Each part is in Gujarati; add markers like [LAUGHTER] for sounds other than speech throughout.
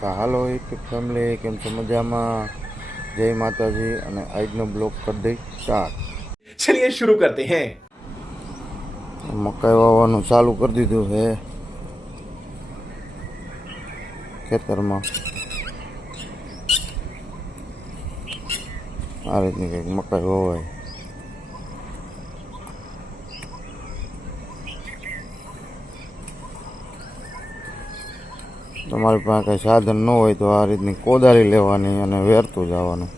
તો હાલો એક ફેમિલી કેમ છો? મજામાં? જય માતાજી અને આજનો બ્લોક કરી દઈ સ્ટાર્ટ ચલિએ શરૂ કરતે હે. મકાઈ વાવવાનું ચાલુ કરી દીધું હે. ખેતરમાં. આ રીતની કંઈક મકાઈ વવાય. તમારી પાસે કંઈ સાધન ન હોય તો આ રીતની કોદારી લેવાની અને વેરતું જવાનું.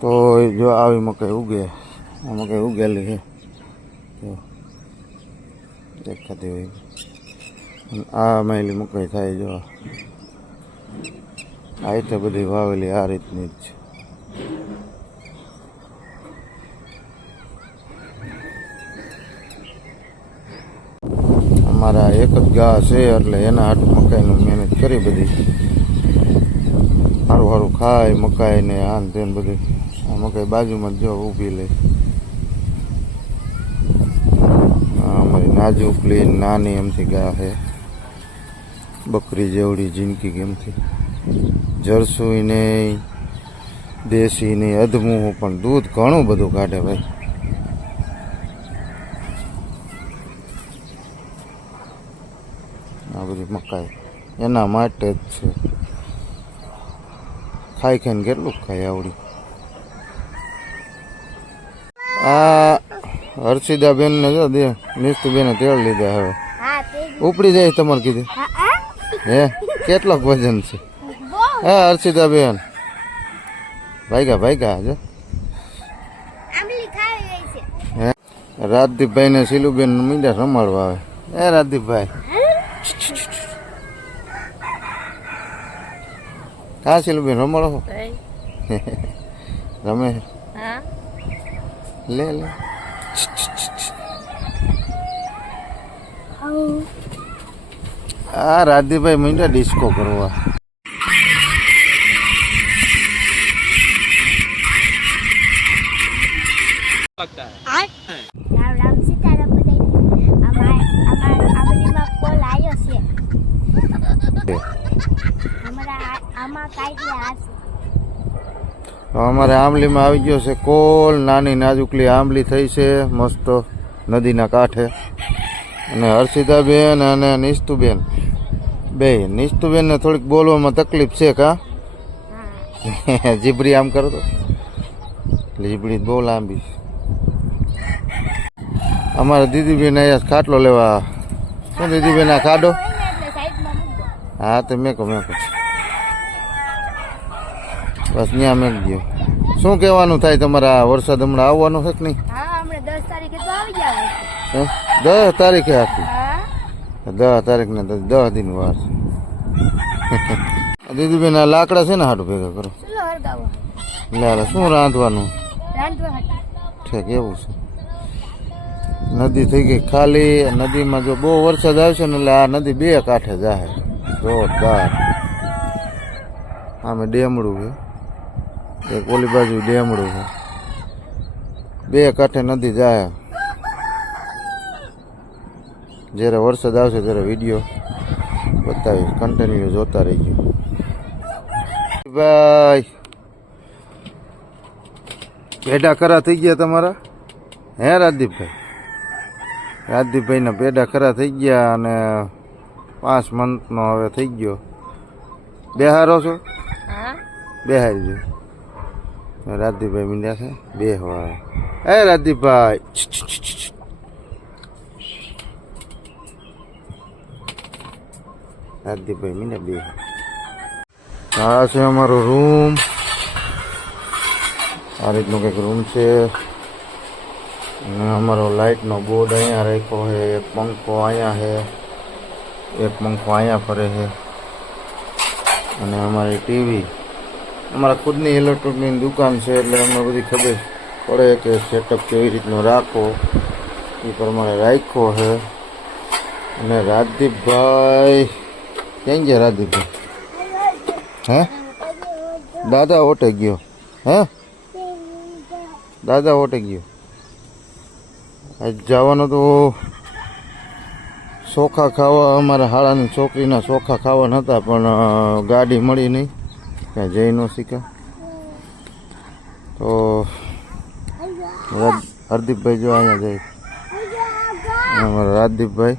તો જો આવી મકાઈ ઉગે, આ મકાઈ ઉગેલી છે. દેખાતી હોય. આ મેલી મકાઈ થાય જો. આ રીતે બધી વાવેલી આ રીતની જ છે. અમારા એક જ ગા છે એટલે એના હાટ મકાઈનું મહેનત કરી બધી. સારું સારું ખાય મકાઈ ને આન તેન બધું. આ મકાઈ બાજુમાં જ ઊભી લે. અમારી નાજુકલી નાની એમથી ગા છે. બકરી જેવડી જિંદગી કેમથી? જરસુઈ નહીં, દેશી નહીં, અધમું પણ દૂધ ઘણું બધું કાઢે ભાઈ. આ મકાઈ. એના માટે જ છે. ખાઈ ખાઈને કેટલું ખાઈ આવડી? આ હર્ષિદા બેન ને જો દે નિસ્ત બેને તેલ લીધા હવે. ઉપડી જાય તમારે કીધું. હા કેટલોક વજન છે? હે હર્ષિદા બેન ભાઈગા ભાઈગા જો. હે રાજદીપભાઈ ને શીલુબેન મીંડા રમાડવા આવે. હે રાજદીપભાઈ. હા શીલુબેન રમાડો છો? [LAUGHS] રમે. લે લે. આ રાધીભાઈ મીંડા ડિસ્કો કરવા આ રામ રામ સીતારામ બધાય અમાર અમાર આંબલીમાં કોલ આવ્યો છે અમારા આંબલીમાં આવી ગયો છે કોલ નાની નાજુકલી આંબલી થઈ છે મસ્ત નદીના કાંઠે. અને હર્ષિતાબેન અને નિસ્તુબેન. બે નિસ્તુબેનને થોડીક બોલવામાં તકલીફ છે કા? હા. [LAUGHS] જીબડી આમ કરો તો. જીબડી બહુ લાંબી અમારે દીદીબેન અહીંયા ખાટલો લેવા. શું દીદીબેન આ ખાડો? હા તો મેં કહો મેં હા તો મેકો મેકો. બસ ત્યાં મેં ગયો શું કહેવાનું થાય તમારા વરસાદ હમણાં આવવાનો છે કે નહીં? દસ તારીખે? દસ તારીખે આખી? દસ તારીખને ને દસ દિન વાર છે. દીદીબેન આ લાકડા છે ને હાટ ભેગા કરો. લે શું રાંધવાનું? રાંધવા ઠેક એવું છે. નદી થઈ ગઈ ખાલી નદીમાં જો બહુ વરસાદ આવશે ને એટલે આ નદી બે કાંઠે જાય જોરદાર. આમે ડેમડું છે. એક ઓલી બાજુ ડેમડું છે. બે કાંઠે નદી જાય. જ્યારે વરસાદ આવશે ત્યારે વીડિયો બતાવીશ કન્ટિન્યુ જોતા રહીજો. ભાઈ પેડા ખરા થઈ ગયા તમારા? હે રાજદીપભાઈ? રાજદીપભાઈના પેડા ખરા થઈ ગયા અને પાંચ મંથનો હવે થઈ ગયો. બેહારો છો? બેહારી જો રાજદીપભાઈ મીંડ્યા છે બે હવા હે રાજદીપભાઈ રાજદીપભાઈ મીંડ્યા બે આ છે અમારો રૂમ આ રીતનો કંઈક રૂમ છે અને અમારો લાઇટનો બોર્ડ અહીંયા રાખ્યો છે એક પંખો અહીંયા છે એક પંખો અહીંયા ફરે છે અને અમારી ટીવી અમારા ખુદની ઇલેક્ટ્રોનિકની દુકાન છે એટલે અમને બધી ખબર પડે કે સેટઅપ કેવી રીતનું રાખો એ પ્રમાણે રાખ્યો છે. અને રાજદીપભાઈ, ક્યાં ગયા રાજદીપભાઈ? હે? દાદા ઓટે ગયો. હે? દાદા ઓટે ગયો. આજ જવાનો તો ચોખા ખાવા, અમારા હાળાની છોકરીના ચોખા ખાવાના હતા પણ ગાડી મળી નહીં. ક્યાં જઈ ન શીખ્યા તો હરદીપભાઈ જો અહીંયા જાય અમારા રાજદીપભાઈ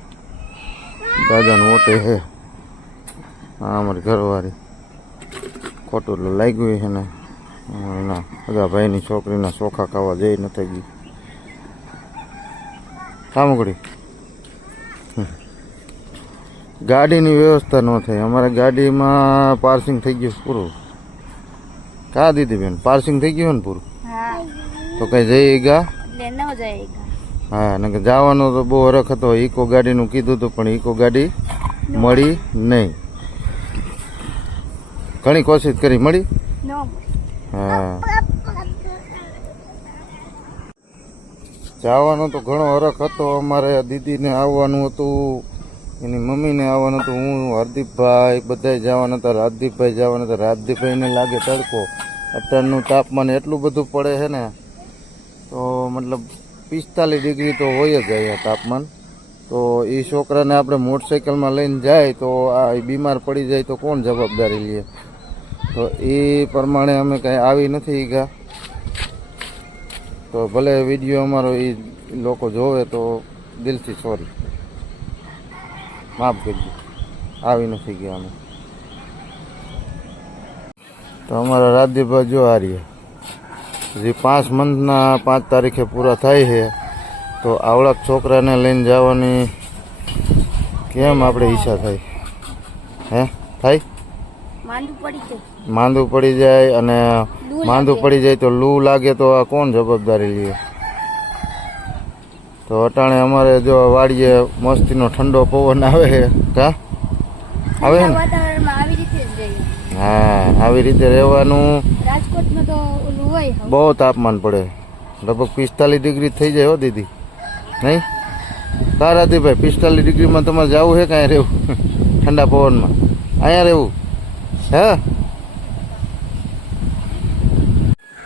દાદાનું મોટે છે હા અમારી ઘરવાળી ખોટું એટલે લાગ્યું છે ને એના બધા ભાઈની છોકરીના ચોખા ખાવા જઈ નથી ગઈ સામગ્રી ગાડીની વ્યવસ્થા ન થઈ અમારે ગાડીમાં પાર્સિંગ થઈ ગયું પૂરું કા દીધી બેન? પાર્સિંગ થઈ ગયું ને પૂરું? તો કઈ જઈ ગયા હા ને જવાનો તો બહુ હરખ હતો. ઇકો ગાડીનું કીધું હતું પણ ઇકો ગાડી મળી નહીં. ઘણી કોશિશ કરી મળી. હા. જવાનો તો ઘણો હરખ હતો. અમારે દીદીને આવવાનું હતું. એની મમ્મીને આવવાનું હતું, હું, હરદીપભાઈ, બધાય જવાના હતા, રાજદીપભાઈ જવાના હતા. રાજદીપભાઈને લાગે તડકો. અત્યારનું તાપમાન એટલું બધું પડે છે ને, તો મતલબ પિસ્તાલીસ ડિગ્રી તો હોય જ અહીંયા તાપમાન. તો એ છોકરાને આપણે મોટરસાઇકલમાં લઈને જાય તો આ બીમાર પડી જાય તો કોણ જવાબદારી લે? તો એ પ્રમાણે અમે કાંઈ આવી નથી ગયા તો ભલે વીડિયો અમારો એ લોકો જોવે તો દિલથી સોરી. માફ કરજો. આવી નથી ગયા અમે તો અમારા રાજદીપભાઈ જો હારીએ હજી પાંચ મંથના પાંચ તારીખે પૂરા થાય છે તો આવડા છોકરાને લઈને જવાની કેમ આપણે ઈચ્છા થાય? હે? થાય? માંદું પડી જાય. અને માંદું પડી જાય તો લૂ લાગે તો આ કોણ જવાબદારી લે? તો અટાણે અમારે જો વાડીએ મસ્તીનો ઠંડો પવન આવે છે. કા? આવે ને? હા આવી રીતે રહેવાનું. રાજકોટમાં તો ઓલું હોય બહુ તાપમાન પડે. લગભગ પિસ્તાલીસ ડિગ્રી થઈ જાય હો દીદી. નહીં? કા રાધીભાઈ પિસ્તાલીસ ડિગ્રીમાં તમારે જવું છે કાંઈ રહેવું? [LAUGHS] ઠંડા પવનમાં. અહીંયા રહેવું? હે?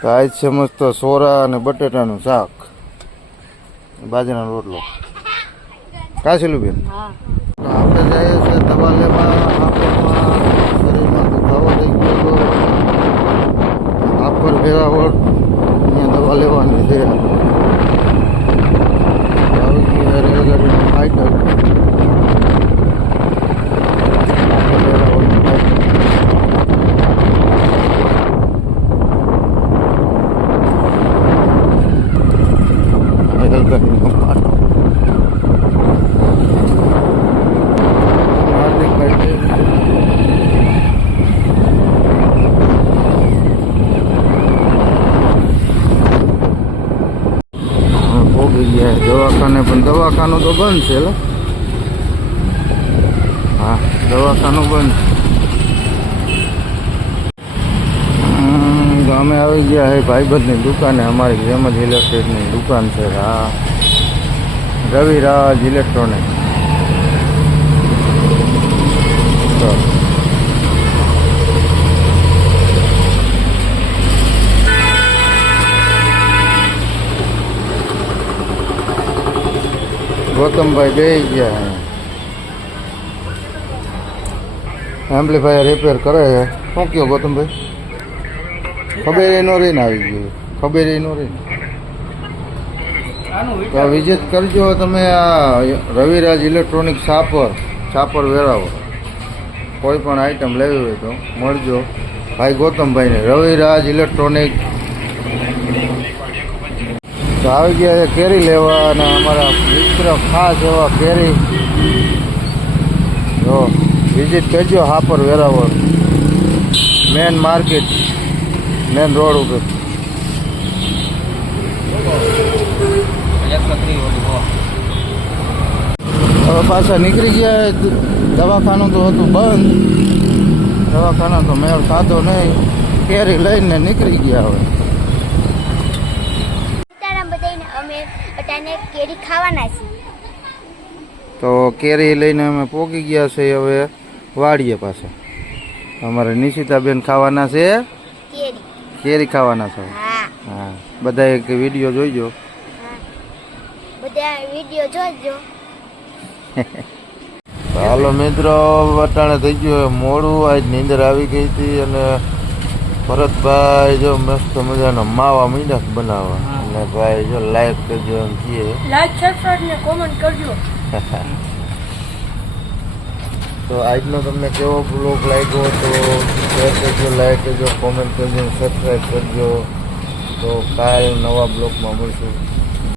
તો આજ છે મસ્ત સોરા અને બટેટાનું શાક. બાજરાનો રોટલો. કાશીલું બેન? આપણે જઈએ છીએ દવા લેવા આંખોમાં શરીરમાં દુખાવો થઈ ગયો હતો ભેગા ભેરાવળ અહીંયા દવા લેવાની છે. આવી ગઈ રેલગાડીનું ફાઇટર આંખર ભેરાવળનું ફાઇટર રેલગાડીનું ફાટો હાર્દિક ભાઈ ભોગી ગયા દવાખાને પણ દવાખાનું તો બંધ છે હા, દવાખાનું બંધ. અમે આવી ગયા હે ભાઈબંધની દુકાને, અમારી જેમ જ ઇલેક્ટ્રિકની દુકાન છે, હા. રવિરાજ ઇલેક્ટ્રોનિક ગૌતમભાઈ બે ગયા એમ્પ્લીફાયર રિપેર કરે છે શું કયો ગૌતમભાઈ? ખબર એનો રહીને આવી ગયો. ખબર એનો રહીને તો વિઝિટ કરજો તમે આ રવિરાજ ઇલેક્ટ્રોનિક છાપર છાપર વેરાવો કોઈ પણ આઈટમ લેવી હોય તો મળજો. ભાઈ ગૌતમભાઈને રવિરાજ ઇલેક્ટ્રોનિક તો આવી ગયા છે કેરી લેવા અને અમારા મિત્ર ખાસ એવા કેરી. જો, વિઝિટ કરજો હાપર Veraval. Main market, main road ઉપર. હવે પાછા નીકળી ગયા દવાખાનું તો હતું બંધ. દવાખાના તો મેળ ખાધો નહીં. કેરી લઈને નીકળી ગયા હવે. અટાને કેરી ખાવાના છે. તો કેરી લઈને અમે પોકી ગયા છે હવે વાડીએ પાછા. અમારે નિશિતાબેન ખાવાના છે. કેરી. કેરી ખાવાના છે. હા. બધા એક વીડિયો જોઈજો. બધા વીડિયો જોજો. [LAUGHS] હાલો મિત્રો વટાણે થઈ ગયું મોડું. આજ નીંદર આવી ગઈ હતી અને ભરતભાઈ જો મસ્ત મજાનો માવા મીંડા બનાવવા. અને ભાઈ જો લાઈક કરજો એમ કીએ. લાઈક સબસ્ક્રાઇબ ને કોમેન્ટ કરજો. તો આજનો તમને કેવો બ્લોગ લાગ્યો તો શેર કરજો લાઈક કરજો કોમેન્ટ કરજો સબસ્ક્રાઇબ કરજો. તો કાલ નવા બ્લોગમાં મળશું.